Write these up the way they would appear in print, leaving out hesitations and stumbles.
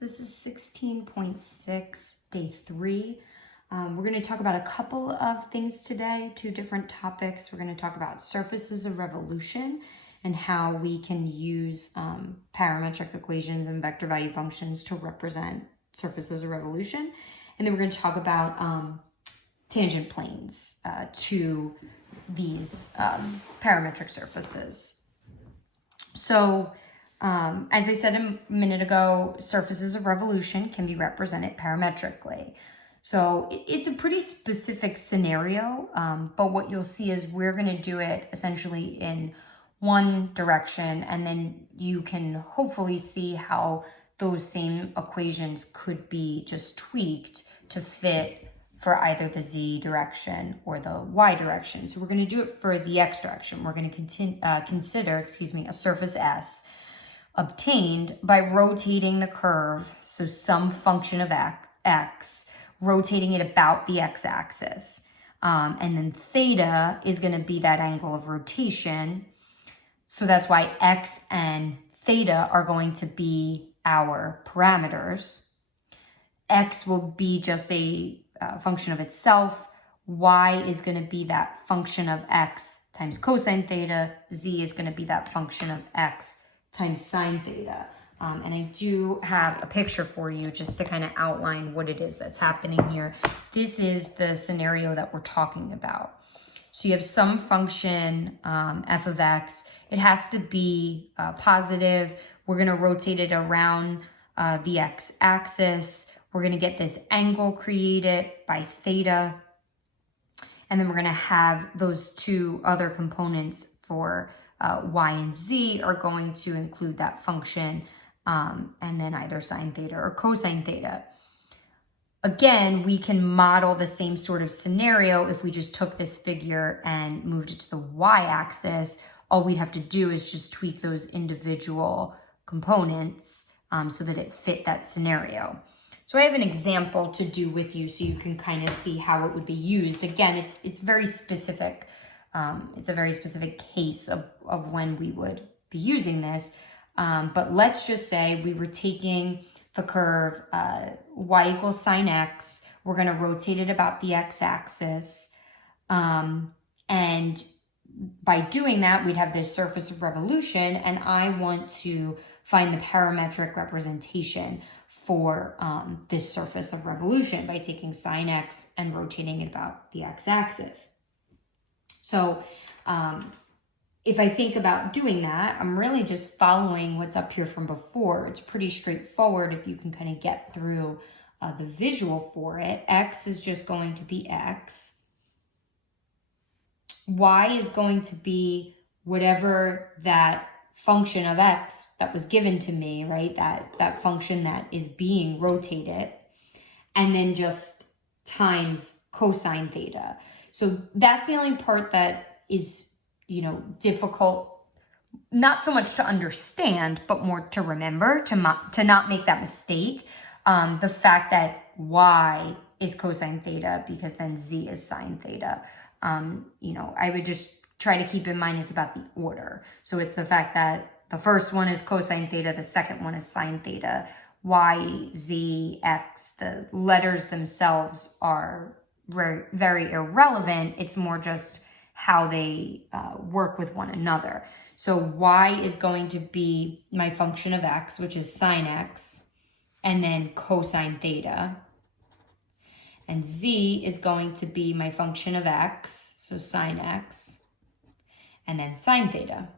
This is 16.6, day 3. We're going to talk about a couple of things today, 2 different topics. We're going to talk about surfaces of revolution and how we can use parametric equations and vector value functions to represent surfaces of revolution. And then we're going to talk about tangent planes to these parametric surfaces. So, as I said a minute ago, surfaces of revolution can be represented parametrically. So it's a pretty specific scenario, but what you'll see is we're going to do it essentially in one direction, and then you can hopefully see how those same equations could be just tweaked to fit for either the z direction or the y direction. So we're going to do it for the x direction. We're going to consider a surface S obtained by rotating the curve, so some function of x, rotating it about the x-axis. And then theta is going to be that angle of rotation. So that's why x and theta are going to be our parameters. X will be just a function of itself. Y is going to be that function of x times cosine theta. Z is going to be that function of x times sine theta. And I do have a picture for you just to kind of outline what it is that's happening here. This is the scenario that we're talking about. So you have some function, f of x. It has to be positive. We're going to rotate it around the x-axis. We're going to get this angle created by theta. And then we're going to have those 2 other components for y and z are going to include that function, and then either sine theta or cosine theta. Again, we can model the same sort of scenario if we just took this figure and moved it to the y-axis. All we'd have to do is just tweak those individual components so that it fit that scenario. So I have an example to do with you so you can kind of see how it would be used. Again, it's very specific. It's a very specific case of when we would be using this. But let's just say we were taking the curve y equals sine x. We're going to rotate it about the x-axis. And by doing that, we'd have this surface of revolution. And I want to find the parametric representation for this surface of revolution by taking sine x and rotating it about the x-axis. So if I think about doing that, I'm really just following what's up here from before. It's pretty straightforward if you can kind of get through the visual for it. X is just going to be x. Y is going to be whatever that function of x that was given to me, right? That function that is being rotated. And then just times cosine theta. So that's the only part that is, difficult, not so much to understand, but more to remember, to not make that mistake. The fact that y is cosine theta because then z is sine theta. I would just try to keep in mind it's about the order. So it's the fact that the first one is cosine theta, the second one is sine theta. Y, z, x, the letters themselves are very, very irrelevant. It's more just how they work with one another. So y is going to be my function of x, which is sine x, and then cosine theta. And z is going to be my function of x, so sine x, and then sine theta.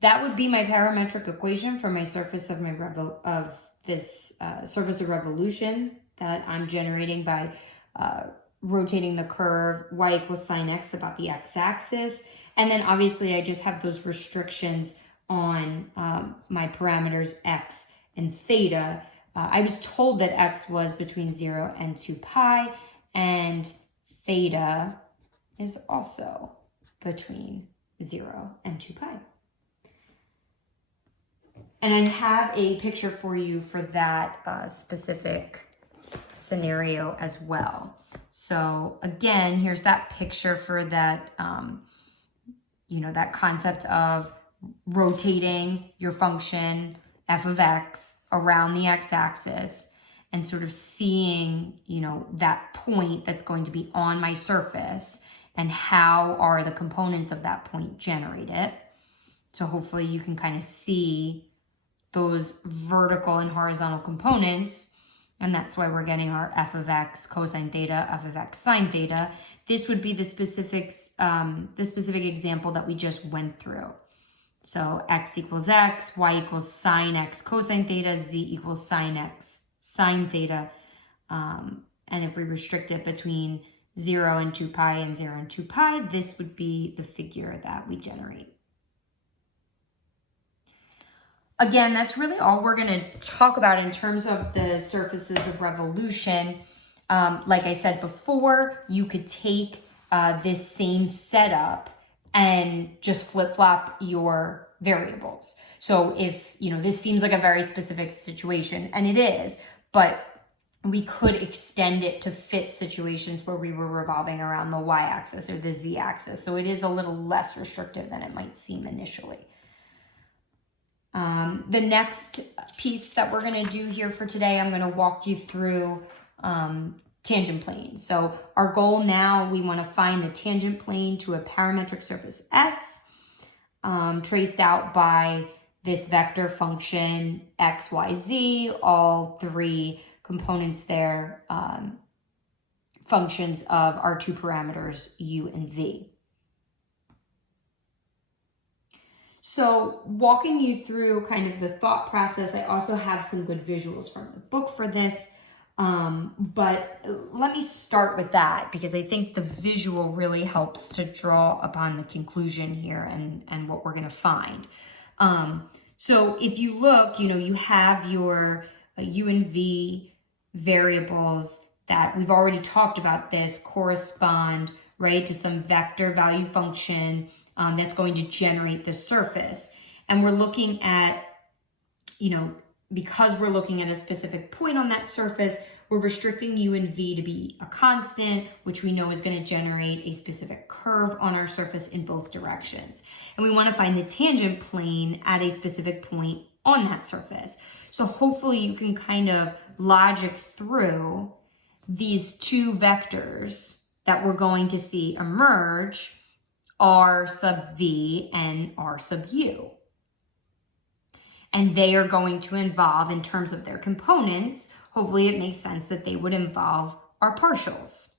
That would be my parametric equation for my surface of this surface of revolution that I'm generating by rotating the curve y equals sine x about the x-axis. And then obviously I just have those restrictions on my parameters x and theta. I was told that x was between 0 and 2 pi, and theta is also between 0 and 2 pi. And I have a picture for you for that specific scenario as well. So again, here's that picture for that, that concept of rotating your function f of x around the x-axis and sort of seeing, that point that's going to be on my surface and how are the components of that point generated. So hopefully you can kind of see those vertical and horizontal components, and that's why we're getting our f of x cosine theta, f of x sine theta. This would be the specific example that we just went through. So x equals x, y equals sine x cosine theta, z equals sine x sine theta. And if we restrict it between 0 and 2 pi and 0 and 2 pi, this would be the figure that we generate. Again, that's really all we're going to talk about in terms of the surfaces of revolution. Like I said before, you could take this same setup and just flip-flop your variables. So if, this seems like a very specific situation, and it is, but we could extend it to fit situations where we were revolving around the y-axis or the z-axis. So it is a little less restrictive than it might seem initially. The next piece that we're going to do here for today, I'm going to walk you through tangent planes. So our goal now, we want to find the tangent plane to a parametric surface S, traced out by this vector function x, y, z, all three components there, functions of our two parameters u and v. So walking you through kind of the thought process, I also have some good visuals from the book for this, but let me start with that because I think the visual really helps to draw upon the conclusion here and what we're going to find. So if you look, you have your u and v variables that we've already talked about this correspond, right, to some vector value function that's going to generate the surface. And we're looking at, because we're looking at a specific point on that surface, we're restricting u and v to be a constant, which we know is going to generate a specific curve on our surface in both directions. And we want to find the tangent plane at a specific point on that surface. So hopefully you can kind of logic through these two vectors that we're going to see emerge, r sub v and r sub u. And they are going to involve, in terms of their components, hopefully it makes sense that they would involve our partials.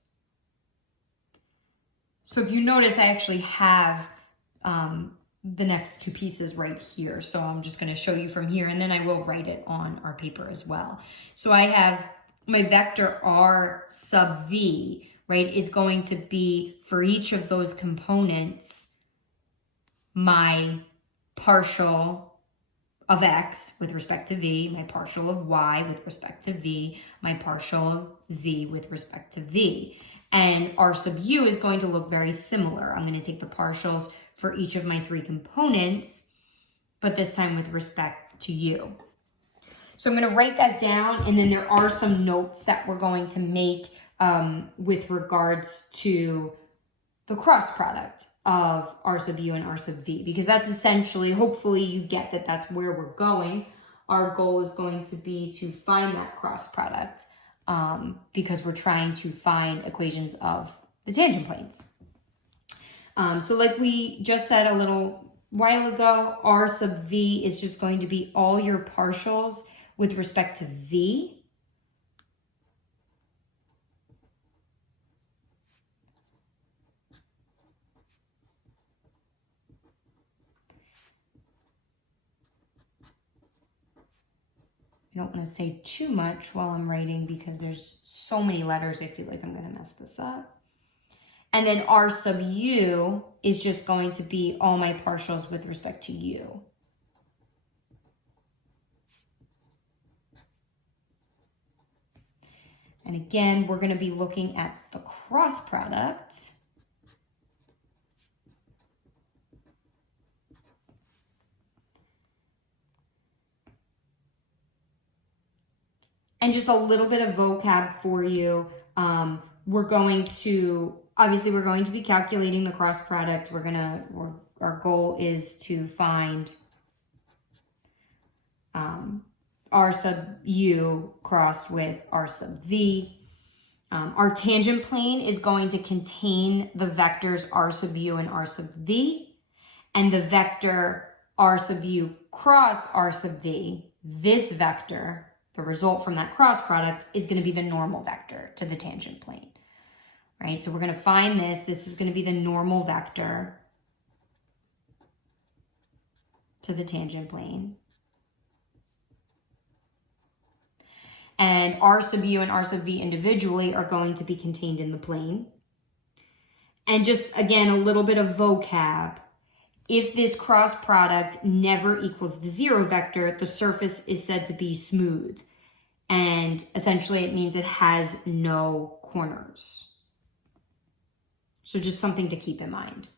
So if you notice, I actually have the next two pieces right here. So I'm just going to show you from here, and then I will write it on our paper as well. So I have my vector r sub v, right, is going to be, for each of those components, my partial of x with respect to v, my partial of y with respect to v, my partial of z with respect to v. And r sub u is going to look very similar. I'm going to take the partials for each of my three components, but this time with respect to u. So I'm going to write that down, and then there are some notes that we're going to make with regards to the cross product of r sub u and r sub v, because that's essentially, hopefully you get that that's where we're going. Our goal is going to be to find that cross product because we're trying to find equations of the tangent planes. So like we just said a little while ago, r sub v is just going to be all your partials with respect to v. I don't want to say too much while I'm writing because there's so many letters, I feel like I'm going to mess this up. And then r sub u is just going to be all my partials with respect to u. And again, we're going to be looking at the cross product. And just a little bit of vocab for you. We're going to be calculating the cross product. We're our goal is to find r sub u crossed with r sub v. Our tangent plane is going to contain the vectors r sub u and r sub v, and the vector r sub u cross r sub v, this vector, the result from that cross product, is going to be the normal vector to the tangent plane, right? So we're going to find this. This is going to be the normal vector to the tangent plane. And r sub u and r sub v individually are going to be contained in the plane. And just, again, a little bit of vocab. If this cross product never equals the zero vector, the surface is said to be smooth. And essentially it means it has no corners. So just something to keep in mind.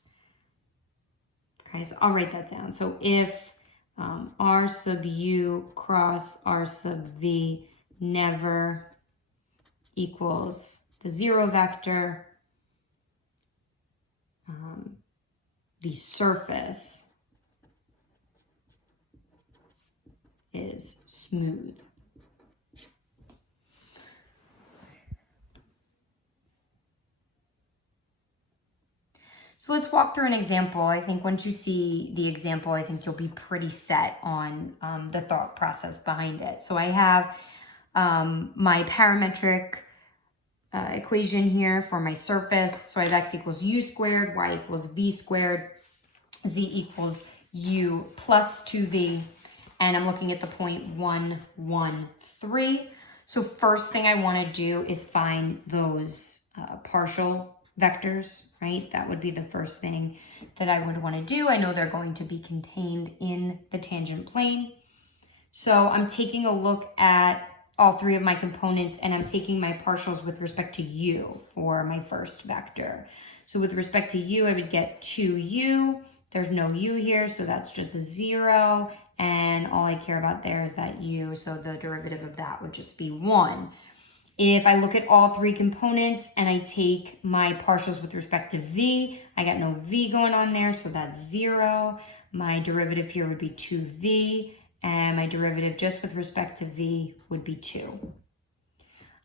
Okay, so I'll write that down. So if r sub u cross r sub v never equals the zero vector, the surface is smooth. So let's walk through an example. I think once you see the example, I think you'll be pretty set on the thought process behind it. So I have my parametric equation here for my surface. So I have x equals u squared, y equals v squared, z equals u plus 2v, and I'm looking at the point 1, 1, 3. So first thing I want to do is find those partial vectors, right? That would be the first thing that I would want to do. I know they're going to be contained in the tangent plane. So I'm taking a look at all three of my components, and I'm taking my partials with respect to u for my first vector. So with respect to u, I would get 2u. There's no u here, so that's just a 0. And all I care about there is that u, so the derivative of that would just be 1. If I look at all three components and I take my partials with respect to v, I got no v going on there, so that's 0. My derivative here would be 2v, and my derivative just with respect to v would be 2.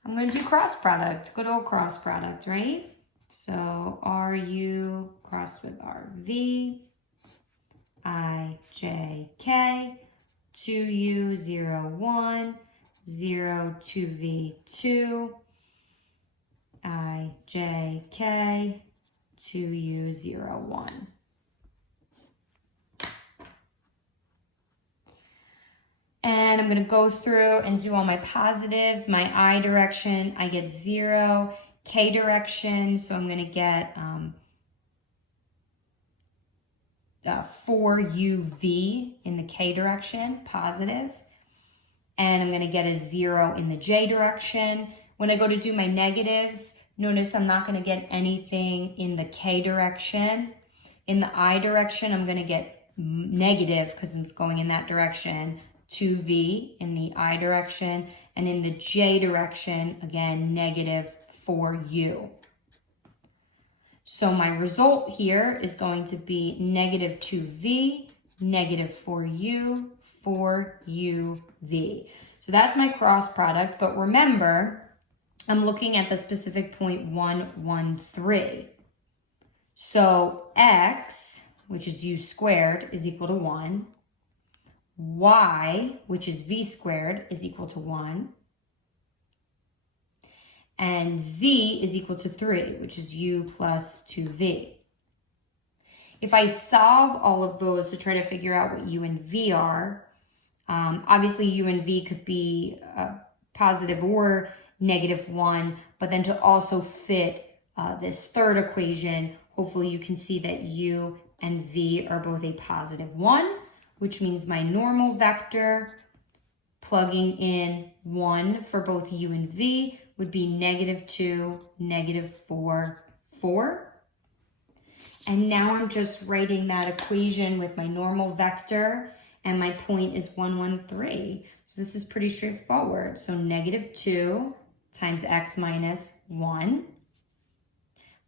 I'm going to do cross product, good old cross product, right? So ru crossed with rv, I, j, k, 2u, 0, 1, 0, 2v, 2, I, j, k, 2u, 0, 1. And I'm going to go through and do all my positives. My I direction, I get 0. K direction, so I'm going to get 4uv in the k direction, positive. And I'm going to get a 0 in the j direction. When I go to do my negatives, notice I'm not going to get anything in the k direction. In the I direction, I'm going to get negative because it's going in that direction. 2v in the I direction, and in the j direction, again, negative 4u. So my result here is going to be negative 2v, negative 4u, 4uv. So that's my cross product, but remember, I'm looking at the specific point 1, 1, 3. So x, which is u squared, is equal to 1. Y, which is v squared, is equal to 1. And z is equal to 3, which is u plus 2v. If I solve all of those to try to figure out what u and v are, obviously u and v could be positive or negative 1, but then to also fit this third equation, hopefully you can see that u and v are both a positive 1, which means my normal vector, plugging in 1 for both u and v, would be negative 2, negative 4, 4. And now I'm just writing that equation with my normal vector, and my point is 1, 1, 3. So this is pretty straightforward. So negative 2 times x minus 1,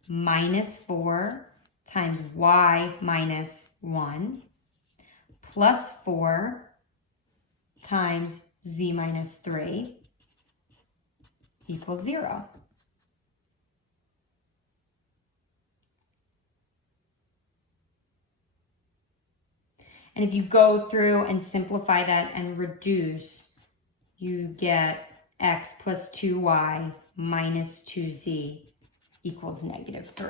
minus 4 times y minus 1 plus 4 times z minus 3 equals 0. And if you go through and simplify that and reduce, you get x plus 2y minus 2z equals negative 3.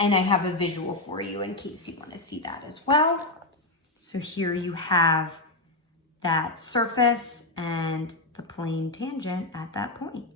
And I have a visual for you in case you want to see that as well. So here you have that surface and the plane tangent at that point.